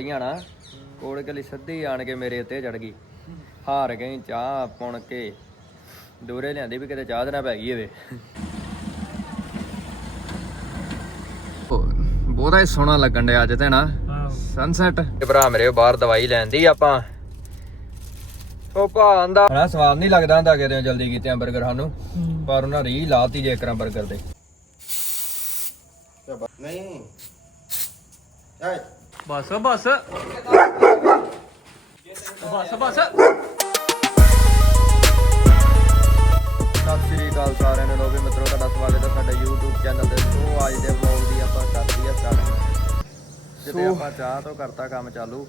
ਹਰਿਆਣਾ ਕੋੜ ਕਲੀ ਸਿੱਧੀ ਆਣ ਕੇ ਮੇਰੇ ਉੱਤੇ ਚੜ ਗਈ। ਹਾਰ ਗਈ, ਚਾਹ ਪੁਣ ਕੇ। ਦੂਰੇ ਲਿਆਂਦੀ ਵੀ ਕਿਤੇ ਚਾਹ ਦੇ ਨਾ ਪੈ ਗਈ ਹੋਵੇ। ਬਹੁਤਾ ਹੀ ਸੋਹਣਾ ਲੱਗਣ ਡਿਆ ਅੱਜ ਤੇ ਨਾ। ਸਨਸੈਟ ਭਰਾ ਮੇਰੇ ਬਾਹਰ ਦਵਾਈ ਲੈਂਦੀ ਆਪਾਂ। ਉਹ ਭਾ ਆਂਦਾ ਹਣਾ ਸਵਾਦ ਨਹੀਂ ਲੱਗਦਾ ਹੁੰਦਾ ਕਿਤੇ ਜਲਦੀ ਕੀਤੇ 버ਗਰ ਸਾਨੂੰ ਪਰ ਉਹਨਾਂ ਰੀ ਲਾਤੀ ਜੇ ਕਰਾਂ 버ਗਰ ਦੇ ਨਹੀਂ। ਆਏ ਬਸ ਬਸ। ਬਸ ਬਸ। ਸਤਿ ਸ਼੍ਰੀ ਅਕਾਲ ਸਾਰਿਆਂ ਨੂੰ। ਲੋਵੇ ਮਿੱਤਰੋ ਤੁਹਾਡਾ ਸਵਾਗਤ ਹੈ ਸਾਡੇ YouTube ਚੈਨਲ ਤੇ। ਸੋ ਅੱਜ ਦੇ ਵਲੌਗ ਦੀ ਆਪਾਂ ਕਰਦੀ ਆ ਸਟਾਰਟ ਜਿੱਤੇ ਆਪਾਂ ਚਾਹ ਤੋਂ ਕਰਤਾ ਕੰਮ ਚਾਲੂ।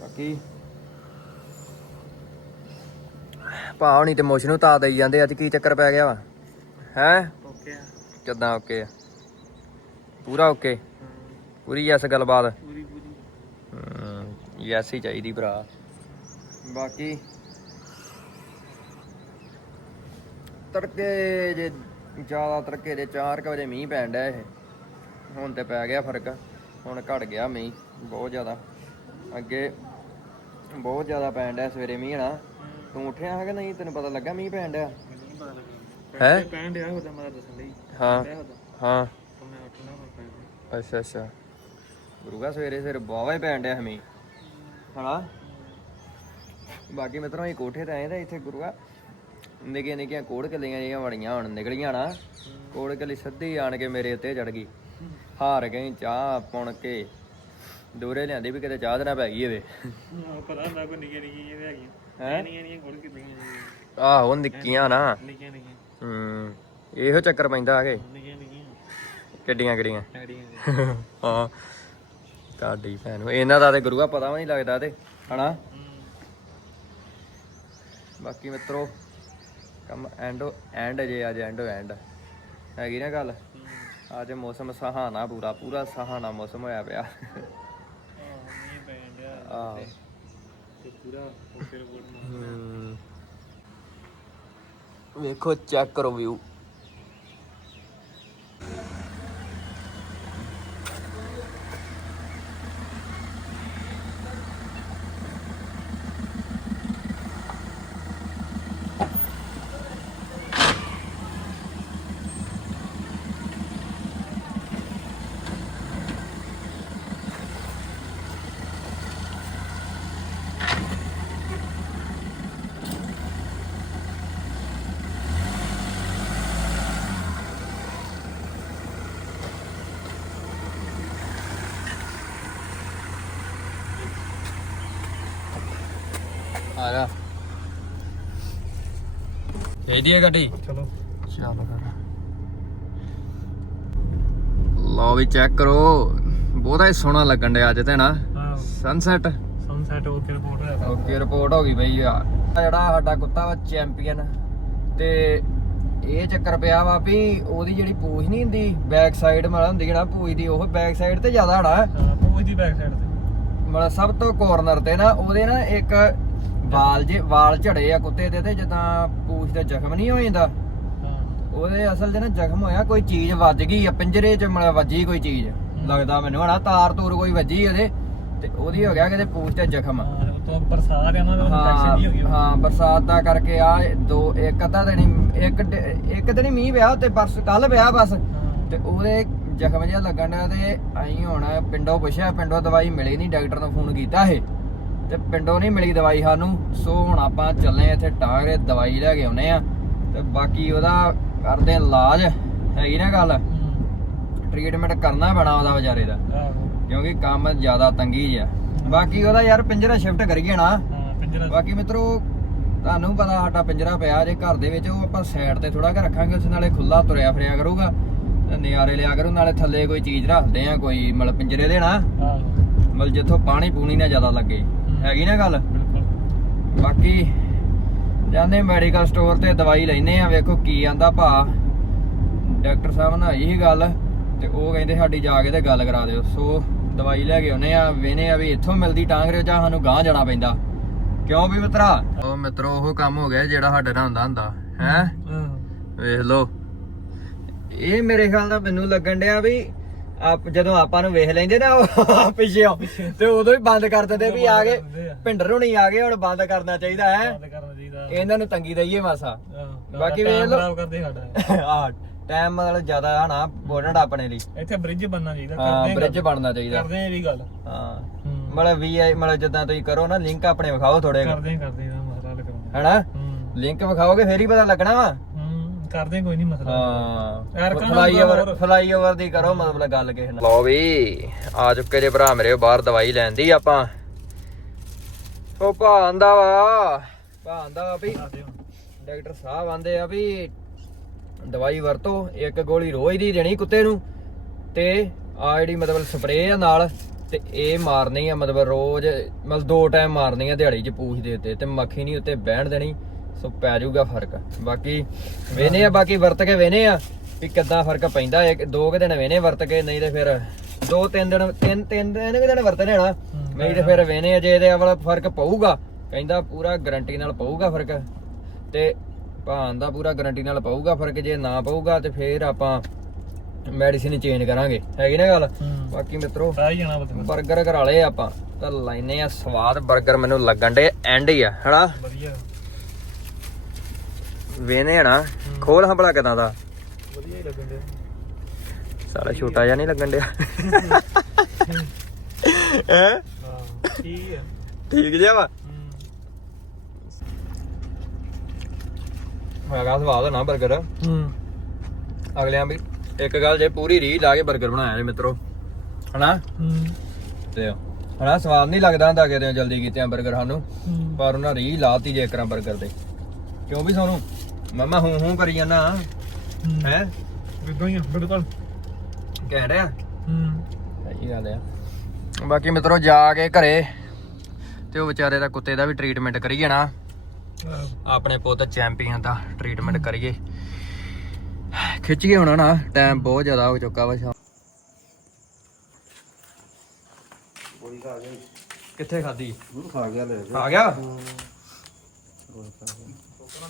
ਬਾਕੀ ਭਾ ਹੁਣੀ ਤੇ ਮੋਸ਼ਨ ਨੂੰ ਤਾ ਦੇਈ ਜਾਂਦੇ ਅੱਜ ਕੀ ਚੱਕਰ ਪੈ ਗਿਆ ਵਾ? ਹੈ? ਓਕੇ ਕਿੱਦਾਂ ਓਕੇ ਆ? ਪੂਰਾ ਓਕੇ? ਪੂਰੀ ਐਸ ਗੱਲਬਾਤ? ਪੂਰੀ ਪੂਰੀ। ਯੈਸ ਹੀ ਚਾਹੀਦੀ ਭਰਾ। ਬਾਕੀ? ਤੜਕੇ ਜੇ ਜ਼ਿਆਦਾ ਤੜਕੇ ਦੇ 4 ਵਜੇ ਮੀਂਹ ਪੈਣ ਡਿਆ ਇਹ। ਹੁਣ ਤੇ ਪੈ ਗਿਆ ਫ਼ਰਕ ਹੁਣ ਘਟ ਗਿਆ ਮੀਂਹ ਬਹੁਤ ਜ਼ਿਆਦਾ। ਅੱਗੇ ਬਹੁਤ ਜ਼ਿਆਦਾ ਪੈਣ ਡਿਆ ਸਵੇਰੇ ਮੀਂਹ ਨਾ ਤੂੰ ਉੱਠਿਆ ਹੈ ਕਿ ਨਹੀਂ? ਤੈਨੂੰ ਪਤਾ ਲੱਗਾ ਮੀਂਹ ਪੈਣ ਡਿਆ? ਹੈ? ਪੈਣ ਡਿਆ ਉਹਦਾ ਮੈਂ ਦੱਸਣ ਲਈ ਹਾਂ ਹਾਂ। ਤਾਂ ਮੈਂ ਉੱਠਣਾ ਹੁਣ ਪੈਣ ਅੱਛਾ ਅੱਛਾ। ਗੁਰੂਗਾ ਸਵੇਰੇ ਸਵੇਰੇ ਬਾਵਾ ਹੀ ਪੈਣ ਡਿਆ ਹਮੀ। ਹਣਾ? ਬਾਕੀ ਮਿੱਤਰੋ ਇਹ ਕੋਠੇ ਤੇ ਆਏ ਤਾਂ ਇੱਥੇ ਗੁਰੂਗਾ ਨਿੱਕੀਆਂ ਨਿੱਕੀਆਂ ਕੋੜ ਕੱਲੀਆਂ ਜਿਹੀਆਂ ਵੜੀਆਂ ਹੁਣ ਨਿਕਲੀਆਂ ਨਾ ਕੋੜ ਕੱਲੀ ਸਿੱਧੀ ਆਣ ਕੇ ਮੇਰੇ ਉੱਤੇ ਚੜ ਗਈ। ਹਾਰ ਗਈ ਚਾਹ ਪੁਣ ਕੇ ਦੂਰੇ ਲਿਆਂਦੀ ਵੀ ਕਿਤੇ ਚਾਹ ਦੇ ਨਾ ਪੈ ਗਈ ਆਹ ਪਤਾ ਹੁੰਦਾ ਕੋਈ ਨਿੱਕੀਆਂ ਨਿੱਕੀਆਂ ਜਿਹੀਆਂ ਹੈਗੀਆਂ। ਹੈਂ? ਨਿੱਕੀਆਂ ਨਿੱਕੀਆਂ ਗੋਲ ਕਿੱਦਾਂ ਨਿੱਕੀਆਂ ਆਹੋ ਨਿੱਕੀਆਂ ਨਾ। ਨਿੱਕੀਆਂ ਨਿੱਕੀਆਂ। ਹੂੰ ਇਹੋ ਚੱਕਰ ਪੈਂਦਾ ਆਗੇ ਨਿੱਕੀਆਂ ਨਿੱਕੀਆਂ। ਕਿੱਡੀਆਂ ਕਿੱਡੀਆਂ। ਹਾਂ। ਤੁਹਾਡੀ ਭੈਣ ਨੂੰ। ਇਹਨਾਂ ਦਾ ਤੇ ਗੁਰੂਆ ਪਤਾ ਵੀ ਨਹੀਂ ਲੱਗਦਾ ਤੇ ਹਨਾ? ਬਾਕੀ ਮਿੱਤਰੋ ਕੰਮ ਐਂਡੋ ਐਂਡ ਜੇ ਅੱਜ ਐਂਡੋ ਐਂਡ ਹੈਗੀ ਨਾ ਗੱਲ? ਅੱਜ ਮੌਸਮ ਸਹਾਨਾ ਪੂਰਾ ਪੂਰਾ ਸਹਾਨਾ ਮੌਸਮ ਹੋਇਆ ਪਿਆ। ਆਹ ਤੇ ਪੂਰਾ। ਵੇਖੋ ਚੈੱਕ ਕਰੋ ਵਿਊ ਆ ਜਾ। ਹੈ ਗੱਡੀ? ਚਲੋ। ਚੱਲ ਫਿਰ। ਲਓ ਵੀ ਚੈੱਕ ਕਰੋ। ਬਹੁਤਾ ਹੀ ਸੋਹਣਾ ਲੱਗਣ ਡਿਆ ਅੱਜ ਤੇ ਨਾ। ਸਨਸੈਟ ਸਨਸੈਟ ਓਕੇ ਰਿਪੋਰਟ ਹੋਇਆ ਓਕੇ ਰਿਪੋਰਟ ਹੋ ਗਈ ਬਈ ਆ ਜਿਹੜਾ ਸਾਡਾ ਕੁੱਤਾ ਵਾ ਚੈਂਪੀਅਨ ਤੇ ਇਹ ਚੱਕਰ ਪਿਆ ਵਾ ਵੀ ਉਹਦੀ ਜਿਹੜੀ ਪੂਛ ਨਹੀਂ ਹੁੰਦੀ ਬੈਕ ਸਾਈਡ ਮਤਲਬ ਹੁੰਦੀ ਹੈ ਨਾ ਪੂਛ ਦੀ ਉਹ ਬੈਕ ਸਾਈਡ ਤੇ ਜ਼ਿਆਦਾ ਹੜਾ ਹਾਂ ਪੂਛ ਦੀ ਬੈਕ ਸਾਈਡ ਤੇ। ਮਤਲਬ ਸਭ ਤੋਂ ਕੋਰਨਰ ਤੇ ਨਾ ਉਹਦੇ ਨਾ ਇੱਕ ਵਾਲ ਜੇ ਵਾਲ ਝੜੇ ਆ ਕੁੱਤੇ ਦੇ ਤੇ ਜਿੱਦਾਂ ਪੂਛ ਤੇ ਜ਼ਖਮ ਨਹੀਂ ਹੋ ਜਾਂਦਾ। ਉਹਦੇ ਅਸਲ 'ਚ ਨਾ ਜ਼ਖਮ ਹੋਇਆ ਕੋਈ ਚੀਜ਼ ਵੱਜ ਗਈ ਆ ਪਿੰਜਰੇ 'ਚ ਮਤਲਬ ਵੱਜੀ ਕੋਈ ਚੀਜ਼। ਲੱਗਦਾ ਮੈਨੂੰ ਹਨਾ ਤਾਰ ਤੂਰ ਕੋਈ ਵੱਜੀ ਉਹਦੇ ਤੇ ਉਹਦੀ ਹੋ ਗਿਆ ਕਿਤੇ ਪੂਛ ਤੇ ਜ਼ਖਮ। ਤੋਂ ਬਰਸਾਤ ਆ ਨਾ ਤਾਂ ਇਨਫੈਕਸ਼ਨ ਹੀ ਹੋ ਹਾਂ ਗਿਆ ਹਾਂ ਬਰਸਾਤ ਦਾ ਕਰਕੇ ਆ ਦੋ ਇੱਕ ਅੱਧਾ ਦਿਨ ਇੱਕ ਇੱਕ ਦਿਨ ਮੀਂਹ ਪਿਆ ਤੇ ਪਰਸ ਕੱਲ ਪਿਆ ਬਸ। ਤੇ ਉਹਦੇ ਜ਼ਖਮ ਜਿਹਾ ਲੱਗਣ ਤੇ ਅਸੀਂ ਹੁਣ ਪਿੰਡੋਂ ਪੁੱਛਿਆ ਪਿੰਡੋਂ ਦਵਾਈ ਮਿਲੀ ਨਹੀਂ ਡਾਕਟਰ ਨੂੰ ਫੋਨ ਕੀਤਾ ਇਹ। ਤੇ ਪਿੰਡੋਂ ਨਹੀਂ ਮਿਲੀ ਦਵਾਈ ਸਾਨੂੰ। ਸੋ ਹੁਣ ਆਪਾਂ ਚੱਲੇ ਇੱਥੇ ਟਾਂਗਰੇ ਦਵਾਈ ਲੈ ਕੇ ਆਉਨੇ ਆ ਤੇ ਬਾਕੀ ਉਹਦਾ ਕਰਦੇ ਆ ਇਲਾਜ। ਹੈਗੀ ਨਾ ਗੱਲ? ਟ੍ਰੀਟਮੈਂਟ ਕਰਨਾ ਪੈਣਾ ਉਹਦਾ ਵਿਚਾਰੇ ਦਾ। ਕਿਉਂਕਿ ਕੰਮ ਜ਼ਿਆਦਾ ਤੰਗੀ ਜਿਆ ਬਾਕੀ ਉਹਦਾ ਯਾਰ ਪਿੰਜਰਾ ਸ਼ਿਫਟ ਕਰੀਏ ਨਾ। ਬਾਕੀ ਮਿੱਤਰੋ ਤੁਹਾਨੂੰ ਪਤਾ ਸਾਡਾ ਪਿੰਜਰਾ ਪਿਆ ਜੇ ਘਰ ਦੇ ਵਿੱਚ ਉਹ ਆਪਾਂ ਸਾਈਡ ਤੇ ਥੋੜਾ ਜਿਹਾ ਰੱਖਾਂਗੇ ਉਸ ਨਾਲੇ ਖੁੱਲਾ ਤੁਰਿਆ ਫਿਰਿਆ ਕਰੂਗਾ। ਤੇ ਨਿਆਰੇ ਲਿਆ ਕਰੂ ਨਾਲੇ ਥੱਲੇ ਕੋਈ ਚੀਜ਼ ਰੱਖਦੇ ਆ ਕੋਈ ਮਤਲਬ ਪਿੰਜਰੇ ਦੇ ਨਾ। ਮਤਲਬ ਜਿੱਥੋਂ ਪਾਣੀ ਪੂਣੀ ਨਾ ਜ਼ਿਆਦਾ ਲੱਗੇ। ਹੈਗੀ ਨਾ ਗੱਲ? ਬਾਕੀ ਜਾਂਦੇ ਮੈਡੀਕਲ ਸਟੋਰ ਤੇ ਦਵਾਈ ਲੈਨੇ ਆ ਵੇਖੋ ਕੀ ਆਂਦਾ ਭਾ। ਡਾਕਟਰ ਸਾਹਿਬ ਨਾਲ ਇਹੀ ਗੱਲ ਤੇ ਉਹ ਕਹਿੰਦੇ ਸਾਡੀ ਜਾ ਕੇ ਤੇ ਗੱਲ ਕਰਾ ਦਿਓ। ਸੋ ਦਵਾਈ ਲੈ ਕੇ ਆਉਨੇ ਆ ਵੇਨੇ ਆ ਵੀ ਇੱਥੋਂ ਮਿਲਦੀ ਟਾਂਗਰੇ ਜਾਂ ਸਾਨੂੰ ਗਾਂ ਜਾਣਾ ਪੈਂਦਾ। ਕਿਉਂ ਵੀ ਮਿੱਤਰਾ ਉਹ ਮਿੱਤਰੋ ਉਹ ਕੰਮ ਹੋ ਗਿਆ ਜਿਹੜਾ ਸਾਡੇ ਨਾਲ ਹੁੰਦਾ ਹੁੰਦਾ ਹੈ? ਵੇਖ ਲੋ ਇਹ ਮੇਰੇ ਖਿਆਲ ਨਾਲ ਮੈਨੂੰ ਲੱਗਣ ਡਿਆ ਵੀ ਆਪ ਜਦੋਂ ਆਪਾਂ ਨੂੰ ਵੇਖ ਲੈਂਦੇ ਨਾ ਉਹ ਪਿੱਛੇੋਂ ਤੇ ਉਦੋਂ ਹੀ ਬੰਦ ਕਰ ਦਿੰਦੇ ਵੀ ਆ ਗਏ। ਭਿੰਡਰ ਹੁਣੀ ਆ ਗਏ ਹੁਣ ਬੰਦ ਕਰਨਾ ਚਾਹੀਦਾ ਹੈ। ਬੰਦ ਕਰਨਾ ਚਾਹੀਦਾ। ਇਹਨਾਂ ਨੂੰ ਤੰਗੀ ਦਈਏ ਮਾਸਾ। ਬਾਕੀ ਵੇਖ ਲਓ। ਖਰਾਬ ਕਰਦੇ ਸਾਡਾ। ਆ ਟਾਈਮ ਮਤਲਬ ਜ਼ਿਆਦਾ ਹਨਾ ਇੰਪੋਰਟੈਂਟ ਆਪਣੇ ਲਈ। ਇੱਥੇ ਬ੍ਰਿਜ ਬਣਨਾ ਚਾਹੀਦਾ ਹਾਂ ਕਰਦੇ ਬ੍ਰਿਜ ਬਣਨਾ ਚਾਹੀਦਾ। ਕਰਦੇ ਇਹ ਵੀ ਗੱਲ। ਹਾਂ। ਹੂੰ। ਮਤਲਬ ਵੀ ਮਤਲਬ ਜਿੱਦਾਂ ਤੁਸੀਂ ਕਰੋ ਨਾ ਲਿੰਕ ਆਪਣੇ ਵਿਖਾਓ ਥੋੜੇ ਕਰਦੇ ਕਰਦੇ ਆ ਮਸਲਾ ਹੈਨਾ? ਹੂੰ। ਲਿੰਕ ਵਿਖਾਓਗੇ ਫੇਰ ਹੀ ਪਤਾ ਲੱਗਣਾ ਵਾ। ਹੂੰ ਕਰਦੇ ਕੋਈ ਨਹੀਂ ਮਸਲਾ। ਹਾਂ। ਯਾਰ ਕਹਣਾ ਫਲਾਈਓਵਰ। ਫਲਾਈਓਵਰ ਦੀ ਕਰੋ ਮਤਲਬ ਗੱਲ ਕਿਸੇ ਨਾਲ। ਲਓ ਵੀ ਆ ਚੁੱਕੇ ਜੇ ਭਰਾ ਮੇਰੇ ਬਾਹਰ ਦਵਾਈ ਲੈਂਦੀ ਆਪਾਂ। ਉਹ ਭਾ ਆਂਦਾ ਵਾ ਭਾ ਆਂਦਾ ਵਾ। ਵੀ। ਡਾਕਟਰ ਸਾਹਿਬ ਆਂਦੇ ਆ ਵੀ ਦਵਾਈ ਵਰਤੋ ਇੱਕ ਗੋਲੀ ਰੋਜ਼ ਦੀ ਦੇਣੀ ਕੁੱਤੇ ਨੂੰ। ਤੇ ਆ ਜਿਹੜੀ ਮਤਲਬ ਸਪਰੇਅ ਆ ਨਾਲ ਤੇ ਇਹ ਮਾਰਨੀ ਆ ਮਤਲਬ ਰੋਜ਼ ਮਤਲਬ ਦੋ ਟਾਈਮ ਮਾਰਨੀ ਆ ਦਿਹਾੜੀ 'ਚ ਪੂਛ ਦੇ ਉੱਤੇ ਤੇ ਮੱਖੀ ਨਹੀਂ ਉੱਤੇ ਬਹਿਣ ਦੇਣੀ। ਸੋ ਪੈ ਜਾਊਗਾ ਫ਼ਰਕ। ਬਾਕੀ ਵੇਨੇ ਆ ਬਾਕੀ ਵਰਤ ਕੇ ਵੇਨੇ ਆ ਵੀ ਕਿੱਦਾਂ ਫ਼ਰਕ ਪੈਂਦਾ। ਇੱਕ ਦੋ ਕੁ ਦਿਨ ਵੇਨੇ ਵਰਤ ਕੇ ਨਹੀਂ ਤੇ ਫਿਰ ਦੋ ਤਿੰਨ ਦਿਨ ਤਿੰਨ ਤਿੰਨ ਦਿਨ ਕੁ ਦਿਨ ਵਰਤਣੇ ਨਾ ਨਹੀਂ ਤੇ ਫਿਰ ਵੇਨੇ ਆ ਜੇ ਇਹਦੇ ਵਾਲਾ ਫ਼ਰਕ ਪਊਗਾ ਕਹਿੰਦਾ ਪੂਰਾ ਗਾਰੰਟੀ ਨਾਲ ਪਊਗਾ ਫ਼ਰਕ। ਤੇ ਭਾਨ ਦਾ ਪੂਰਾ ਗਾਰੰਟੀ ਨਾਲ ਪਊਗਾ ਫ਼ਰਕ ਜੇ ਨਾ ਪਊਗਾ ਤੇ ਫਿਰ ਆਪਾਂ ਮੈਡੀਸਿਨ ਚੇਂਜ ਕਰਾਂਗੇ। ਹੈਗੀ ਨਾ ਗੱਲ? ਬਾਕੀ ਮਿੱਤਰੋ ਆ ਹੀ ਜਾਣਾ ਬਤ 버ਗਰ ਕਰਾ ਲਏ ਆਪਾਂ। ਤਾਂ ਲੈਨੇ ਆ ਸਵਾਦ 버ਗਰ ਮੈਨੂੰ ਲੱਗਣ ਦੇ ਐਂਡ ਹੀ ਆ ਹਨਾ? ਵਧੀਆ। ਵੇਨੇ ਨਾ ਖੋਲ ਹਾਂ ਭਲਾ ਕਿਦਾਂ ਦਾ? ਵਧੀਆ ਹੀ ਲੱਗਣ ਡਿਆ। ਸਾਲਾ ਛੋਟਾ ਜਿਹਾ ਨਹੀਂ ਲੱਗਣ ਡਿਆ। ਹੈ ਠੀਕ ਆ। ਵਾ? ਮੈਂ ਕਹਾ ਸਵਾਦ ਹੋਣਾ 버ਗਰ ਹੂੰ। ਅਗਲਿਆਂ ਵੀ ਇੱਕ ਗੱਲ ਜੇ ਪੂਰੀ ਰੀ ਲਾ ਕੇ ਬਰਗਰ ਬਣਾਇਆ ਜੇ ਮਿੱਤਰੋ। ਹਨਾ? ਤੇ ਹਣਾ ਸਵਾਦ ਨਹੀਂ ਲੱਗਦਾ ਹੁੰਦਾ ਕਿ ਜਲਦੀ ਕੀਤੇ 버ਗਰ ਸਾਨੂੰ। ਪਰ ਉਹਨਾਂ ਰੀ ਲਾਤੀ ਜੇ ਕਰਾਂ ਬਰਗਰ ਦੇ ਕਿਉਂ ਵੀ ਸਾਨੂੰ? ਮਮਾ ਹੂੰ ਹੂੰ ਕਰੀ ਜਾਂਦਾ। ਹੈ। ਬਿਲਕੁਲ ਹੀ ਆ, ਬਿਲਕੁਲ। ਕਹਿ ਰਿਹਾ ਹੂੰ। ਸਹੀ ਗੱਲ ਆ। ਬਾਕੀ ਮਿੱਤਰੋ ਜਾ ਕੇ ਘਰੇ ਤੇ ਉਹ ਵਿਚਾਰੇ ਦਾ ਕੁੱਤੇ ਦਾ ਵੀ ਟ੍ਰੀਟਮੈਂਟ ਕਰੀ ਜਾਣਾ ਆਪਣੇ ਪੁੱਤ ਚੈਂਪੀਅਨ ਦਾ ਟ੍ਰੀਟਮੈਂਟ ਕਰੀਏ। ਖਿੱਚ ਕੇ ਹੋਣਾ ਨਾ ਟਾਈਮ ਬਹੁਤ ਜ਼ਿਆਦਾ ਹੋ ਚੁੱਕਾ ਵਾ ਸ਼ਾਮ। ਗੋਲੀ ਖਾ ਗਿਆ ਕਿੱਥੇ ਖਾਦੀ ਖਾ ਗਿਆ ਲੈ ਆ ਗਿਆ?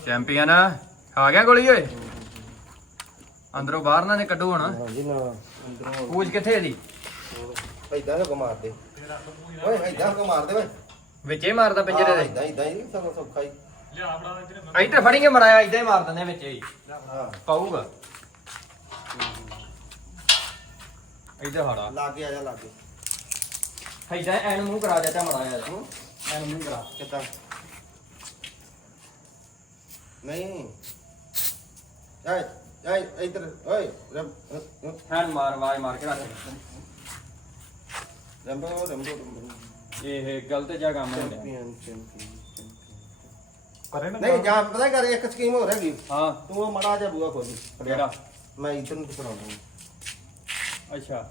ਚੈਂਪੀਅਨ ਆ ਗਿਆ ਗੋਲੀ ਓਏ? ਅੰਦਰੋਂ ਬਾਹਰ ਨਾ ਨੇ ਕੱਢੋ ਹੁਣ। ਹਾਂਜੀ ਨਾ। ਅੰਦਰੋਂ ਪੂਛ ਕਿੱਥੇ ਇਹਦੀ? ਐਦਾਂ ਹੋ ਮਾਰ ਦੇ ਓਏ ਐਦਾਂ ਹੋ ਮਾਰ ਦੇ ਓਏ? ਵਿੱਚੇ ਮਾਰਦਾ ਪਿੰਜਰੇ ਦੇ। ਐਦਾਂ ਐਦਾਂ ਹੀ ਸਭ ਸੌਖਾ ਹੀ। ਲਿਆ ਬੜਾ ਇੱਧਰ ਇੱਧਰ ਫੜੀਏ ਮਰਾਇਆ ਇਦਾਂ ਹੀ ਮਾਰ ਦਿੰਦੇ ਵਿੱਚ ਹੀ। ਹਾਂ। ਪਾਊਗਾ। ਇੱਧਰ ਹੜਾ ਲਾਗੇ ਆ ਜਾ ਲਾਗੇ। ਇਦਾਂ ਐਨ ਮੂੰਹ ਕਰਾ ਜਾ ਚਾ ਮਰਾਇਆ ਤੂੰ। ਐਨ ਮੂੰਹ ਕਰਾ। ਕਿੱਦਾਂ? ਨਹੀਂ। ਇੱਧਰ ਓਏ ਰਮ ਹੈਨ ਮਾਰ ਆਵਾਜ਼ ਮਾਰ ਕੇ ਰੱਖ ਰੰਬੋ ਰੰਬੋ ਰੰਬੋ ਇਹ ਗਲਤ ਜਿਹਾ ਕੰਮ ਹੋ। ਗਿਆ ਚੈਂਪੀਅਨ ਚੈਂਪੀਅਨ। ਕਰੇ ਨਾ ਨਹੀਂ ਜਾਂ ਪਤਾ ਕਰ ਇੱਕ ਸਕੀਮ ਹੋ ਰਹੀ ਹਾਂ। ਤੂੰ ਉਹ ਮੜਾ ਜਾ ਬੂਆ ਖੋਲ। ਕਿਹੜਾ? ਮੈਂ ਇੱਧਰ ਨੂੰ ਕਰਾਉਂਦਾ ਅੱਛਾ।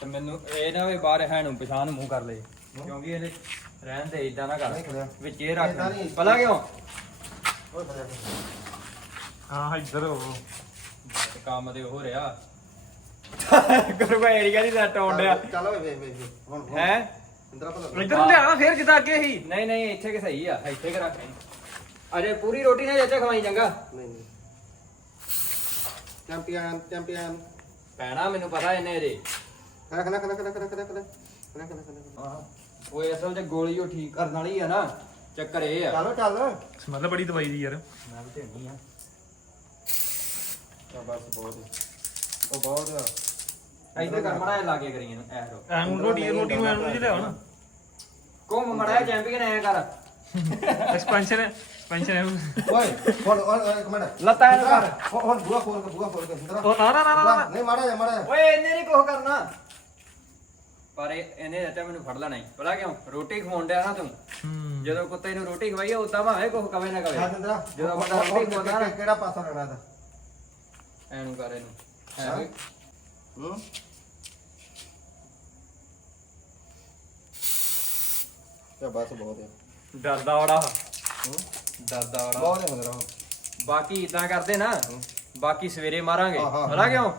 ਤੇ ਮੈਨੂੰ ਇਹ ਨਾ ਵੀ ਬਾਹਰ ਹੈ ਨੂੰ ਪਛਾਣ ਮੂੰਹ ਕਰ ਲਏ ਕਿਉਂਕਿ ਇਹਨੇ ਰਹਿਣ ਦੇ ਇਦਾਂ ਨਾ ਕਰ। ਨਹੀਂ ਕਰਿਆ। ਵਿੱਚ ਇਹ ਰੱਖ। ਏਦਾਂ ਨਹੀਂ। ਕਿਉਂ? ਓਏ ਬੜਾ ਹਾਂ ਇੱਧਰ ਹੋ। ਤੇ ਕੰਮ ਤੇ ਹੋ ਰਿਹਾ। ਗੁਰੂ ਏਰੀਆ ਦੀ ਸੈੱਟ ਆਉਣ ਡਿਆ। ਚੱਲ ਓਏ ਵੇ ਵੇ ਹੁਣ ਹੁਣ। ਹੈ? ਇੰਦਰਾ ਪਤਾ ਇੱਧਰ ਲਿਆਣਾ ਫੇਰ ਜਿੱਦਾਂ ਅੱਗੇ ਹੀ ਨਹੀਂ ਨਹੀਂ ਇੱਥੇ ਕਿ ਸਹੀ ਆ ਇੱਥੇ ਕਿ ਰੱਖ ਅਜੇ ਪੂਰੀ ਰੋਟੀ ਨਾ ਜੱਜਾ ਖਵਾਈ ਚੰਗਾ। ਨਹੀਂ ਨਹੀਂ। Champion champion. ਪੈਣਾ ਮੈਨੂੰ ਪਤਾ ਇਹਨੇ ਅਜੇ। ਖੜਾ ਖੜਾ ਖੜਾ ਖੜਾ ਖੜਾ ਖੜਾ ਖੜਾ ਖੜਾ ਖੜਾ ਉਹ ਅਸਲ 'ਚ ਗੋਲੀ ਉਹ ਠੀਕ ਕਰਨ ਵਾਲੀ ਆ ਨਾ। ਚੱਕਰ ਇਹ ਆ। ਚੱਲ ਚੱਲ। ਸਮੈਲ ਬੜੀ ਦਵਾਈ ਦੀ ਯਾਰ। ਮੈਂ ਤੇ ਨਹੀਂ ਆ। ਆ ਬਸ ਬਹੁਤ। ਉਹ ਬਹੁਤ। ਇੱਧਰ ਕਰ ਮੜਾ ਲਾਗੇ ਕਰੀ ਇਹਨੂੰ ਐ ਰੋ ਐਂ ਹੁਣ ਰੋਟੀ ਰੋਟੀ ਨੂੰ ਐਨੂੰ ਲਿਆਓ ਨਾ ਕੋਮ ਮੜਾ ਚੈਂਪੀਅਨ ਐ ਕਰ। ਐਕਸਪੈਂਸ਼ਨ ਹੈ ਐਕਸਪੈਂਸ਼ਨ ਹੈ। ਓਏ ਹੁਣ ਹੁਣ ਇੱਕ ਮਿੰਟ। ਲੱਤਾਂ ਇਹਨੂੰ ਕਰ। ਹੁਣ- ਹੁਣ ਬੂਆ ਖੋਲ ਕੇ ਬੂਆ ਖੋਲ ਕੇ ਇੰਦਰਾ ਉਹ ਨਾ ਨਾ ਨਾ ਨਾ ਨਹੀਂ ਮਾੜਾ ਜਾ ਮਾੜਾ ਜਾ ਓਏ ਇਹਨੇ ਨਹੀਂ ਕੁਝ ਕਰਨਾ। ਪਰ ਇਹ ਇਹਨੇ ਅੱਟਾ ਮੈਨੂੰ ਫੜ ਲੈਣਾ ਹੀ। ਪਤਾ ਕਿਉਂ? ਰੋਟੀ ਖਵਾਉਣ ਡਿਆ ਨਾ ਤੂੰ। ਹੂੰ। ਜਦੋਂ ਕੁੱਤੇ ਨੂੰ ਰੋਟੀ ਖਵਾਈਏ ਉਦਾਂ ਭਾਵੇਂ ਕੁਝ ਕਵੇ ਨਾ ਕਵੇ। ਜਦੋਂ ਬੰਦਾ ਰੋਟੀ ਖਵਾਉਂਦਾ ਨਾ। ਕਿਹੜਾ ਪਾਸਾ ਲੈਣਾ ਇਹਦਾ? ਐਨੂੰ ਕਰ ਇਹਨੂੰ ਐਵੇਂ ਹੂੰ। ਤੇ ਬਸ ਬਹੁਤ ਹੈ। ਡਰਦਾ ਬੜਾ ਹੂੰ। ਡਰਦਾ ਬੜਾ ਬਹੁਤ ਹੈ ਮਤਲਬ ਬਾਕੀ ਇਦਾਂ ਕਰਦੇ ਨਾ ਬਾਕੀ ਸਵੇਰੇ ਮਾਰਾਂਗੇ। ਹਾਂ, ਹਾਂ, ਪਤਾ ਕਿਉਂ?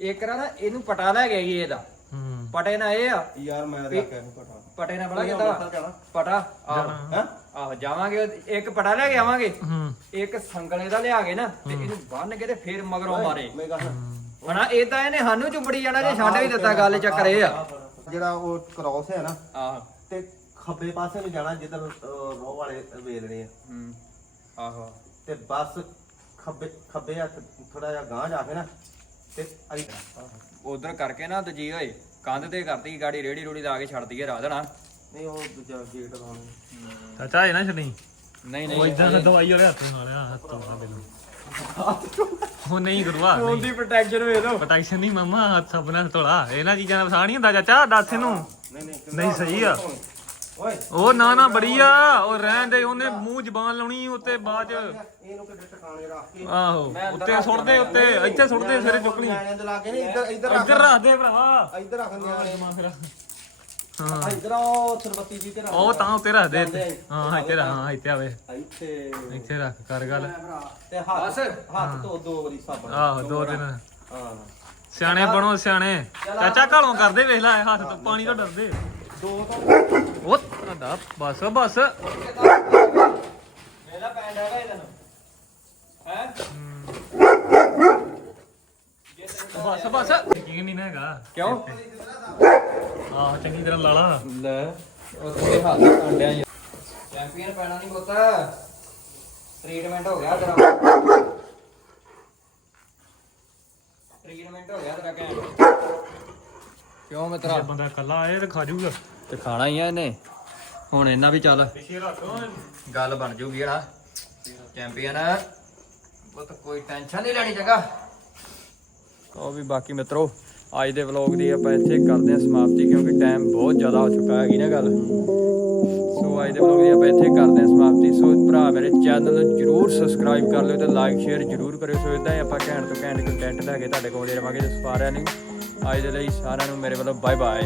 ਇੱਕ ਰਾ ਨਾ ਇਹਨੂੰ ਪਟਾ ਲੈ ਗਿਆ ਜੀ ਇਹਦਾ। ਹੂੰ। ਪਟੇ ਨਾਲ ਇਹ ਆ। ਯਾਰ ਮੈਂ ਤਾਂ ਕਹਿ ਨੂੰ ਪਟਾ ਪਟੇ ਨਾਲ ਬੜਾ ਕਿੱਦਾਂ ਪਟਾ ਆਹ। ਹੈ? ਆਹ ਜਾਵਾਂਗੇ। ਇੱਕ ਪਟਾ ਲੈ ਕੇ ਆਵਾਂਗੇ। ਹੂੰ। ਇੱਕ ਸੰਗਲੇ ਦਾ ਲਿਆ ਕੇ ਨਾ ਤੇ ਇਹਨੂੰ ਬੰਨ ਕੇ ਤੇ ਫੇਰ ਮਗਰੋਂ ਮਾਰੇ। ਮੈਂ ਕਹਾਂ ਹਣਾ ਇਦਾਂ ਇਹਨੇ ਸਾਨੂੰ ਚੁੰਬੜੀ ਜਾਣਾ ਜੇ ਛੱਡ ਵੀ ਦਿੱਤਾ ਗੱਲ ਚੱਕਰ ਇਹ ਆ। ਜਿਹੜਾ ਉਹ ਕ੍ਰਾਸ ਹੈ ਨਾ ਆਹ। ਤੇ ਖੱਬੇ ਪਾਸੇ ਨੂੰ ਜਾਣਾ ਜਿੱਧਰ ਰੋਹ ਵਾਲੇ ਵੇਲਣੇ ਆ। ਹੂੰ। ਆਹੋ। ਤੇ ਬਸ ਖੱਬੇ ਖੱਬੇ ਹੱਥ ਥੋੜਾ ਜਿਹਾ ਗਾਂਹ ਜਾ ਕੇ ਨਾ ਤੇ ਅਰੀ ਉਧਰ ਕਰਕੇ ਨਾ ਦਜੀ ਹੋਏ ਕੰਧ ਤੇ ਕਰਤੀ ਗਾੜੀ ਰੇੜੀ ਰੂੜੀ ਲਾ ਕੇ ਛੱਡ ਦਈਏ ਰਾਹ ਦੇਣਾ। ਨਹੀਂ ਉਹ ਦੂਜਾ ਗੇਟ ਲਾਉਣਾ। ਚਾਚਾ ਇਹ ਨਾ ਛੱਡੀ ਨਹੀਂ ਉਹ ਇਦਾਂ ਦਵਾਈ ਉਹਦੇ ਹੱਥ ਮਾਰਿਆ ਹੱਥ ਤੋਂ ਉਹ ਨਹੀਂ ਗੁਰੂਆ ਨਹੀਂ। ਉਹਦੀ ਪ੍ਰੋਟੈਕਸ਼ਨ ਵੇਖ ਲਓ। ਪ੍ਰੋਟੈਕਸ਼ਨ ਨਹੀਂ ਮਮਾ ਹੱਥ ਆਪਣਾ ਧੋਲਾ। ਇਹਨਾਂ ਚੀਜ਼ਾਂ ਦਾ ਵਸਾ ਨਹੀਂ ਹੁੰਦਾ ਚਾਚਾ ਦੱਸ ਇਹਨੂੰ। ਨਹੀਂ ਨਹੀਂ ਨਹੀਂ ਸਹੀ ਆ। ਓਏ। ਉਹ ਨਾ ਨਾ ਬੜੀ ਆ ਉਹ ਰਹਿਣ ਦੇ ਉਹਨੇ ਮੂੰਹ ਜ਼ਬਾਨ ਲਾਉਣੀ ਉੱਤੇ ਬਾਅਦ ਚ। ਇਹਨੂੰ ਕਿਤੇ ਟਿਕਾਣੇ ਰੱਖ ਕੇ ਆਹੋ ਉੱਤੇ ਸੁੱਟਦੇ ਉੱਤੇ ਇੱਥੇ ਸੁੱਟਦੇ ਸਿਰੇ ਚੁੱਕ ਲਈ ਨਿਆਣਿਆਂ ਦੇ ਲਾਗੇ ਨਹੀਂ ਇੱਧਰ ਇੱਧਰ ਰੱਖ ਇੱਧਰ ਰੱਖ ਦੇ ਭਰਾ। ਇੱਧਰ ਰੱਖ ਨਿਆਣੇ ਹਾਂ ਇੱਧਰ ਉਹ ਸਰਬਤੀ ਜੀ ਤੇ ਰੱਖ ਉਹ ਤਾਂ ਉੱਤੇ ਰੱਖ ਦੇ ਇੱਥੇ। ਹਾਂ ਇੱਥੇ ਰੱਖ ਹਾਂ ਇੱਥੇ ਆਵੇ। ਇੱਥੇ। ਇੱਥੇ ਰੱਖ ਕਰ ਗੱਲ। ਤੇ ਹੱਥ ਹੱਥ ਤੋਂ ਦੋ ਵਾਰੀ ਸਾਬਣ। ਆਹੋ ਦੋ ਦਿਨ। ਹਾਂ। ਸਿਆਣੇ ਬਣੋ ਸਿਆਣੇ। ਚਾਚਾ ਘਾਲੋਂ ਕਰਦੇ ਵੇਖ ਲੈ ਹੱਥ ਤੋਂ ਪਾਣੀ ਤੋਂ ਡਰਦੇ। ਉਹ ਤੁਹਾਡਾ ਬਸ ਬਸ। ਮੇਰਾ ਪੈਂਡ ਹੈਗਾ ਇਹ ਤੈਨੂੰ ਹੈ? ਬਸ ਬਸ। ਯਕੀਨ ਨਹੀਂ ਨਾ ਹੈਗਾ। ਕਿਉਂ? ਆਹ ਚੰਗੀ ਤਰ੍ਹਾਂ ਲਾ ਲਾ। ਲੈ ਉਹ ਤੇਰੇ ਹੱਥ ਕੰਡਿਆ ਯਾਰ ਚੈਂਪੀਅਨ ਪੈਣਾ ਨਹੀਂ ਪੁੱਤ। ਟ੍ਰੀਟਮੈਂਟ ਹੋ ਗਿਆ ਤੇਰਾ। ਟ੍ਰੀਟਮੈਂਟ ਹੋ ਗਿਆ ਤੇਰਾ ਕਹਿਣ ਕਿਉਂ ਮਿੱਤਰਾ? ਜੇ ਬੰਦਾ ਇਕੱਲਾ ਆਏ ਤੇ ਖਾ ਜਾਊਗਾ ਤੇ ਖਾਣਾ ਹੀ ਆ ਇਹਨੇ। ਹੁਣ ਇਹਨਾਂ ਵੀ ਚੱਲ ਗੱਲ ਬਣ ਜੂਗੀ ਹਣਾ ਚੈਂਪੀਅਨ ਪੁੱਤ ਕੋਈ ਟੈਨਸ਼ਨ ਨਹੀਂ ਲੈਣੀ ਚੰਗਾ ਉਹ ਵੀ ਬਾਕੀ ਮਿੱਤਰੋ, ਅੱਜ ਦੇ ਵਲੌਗ ਦੀ ਆਪਾਂ ਇੱਥੇ ਕਰਦੇ ਹਾਂ ਸਮਾਪਤੀ ਕਿਉਂਕਿ ਟਾਈਮ ਬਹੁਤ ਜ਼ਿਆਦਾ ਹੋ ਚੁੱਕਾ ਹੈਗੀ ਨਾ ਗੱਲ। ਸੋ ਅੱਜ ਦੇ ਵਲੌਗ ਦੀ ਆਪਾਂ ਇੱਥੇ ਕਰਦੇ ਹਾਂ ਸਮਾਪਤੀ। ਸੋ ਭਰਾ ਮੇਰੇ ਚੈਨਲ ਨੂੰ ਜਰੂਰ ਸਬਸਕ੍ਰਾਈਬ ਕਰ ਲਿਓ ਤੇ ਲਾਈਕ ਸ਼ੇਅਰ ਜਰੂਰ ਕਰਿਓ। ਸੋ ਇਦਾਂ ਹੀ ਆਪਾਂ ਘੈਂਟ ਤੋਂ ਘੈਂਟ ਕੰਟੈਂਟ ਲੈ ਕੇ ਤੁਹਾਡੇ ਕੋਲ ਦੇ ਰਵਾਂਗੇ ਤੇ ਸਾਰਿਆਂ ਨੂੰ। ਅੱਜ ਦੇ ਲਈ ਸਾਰਿਆਂ ਨੂੰ ਮੇਰੇ ਵੱਲੋਂ ਬਾਏ ਬਾਏ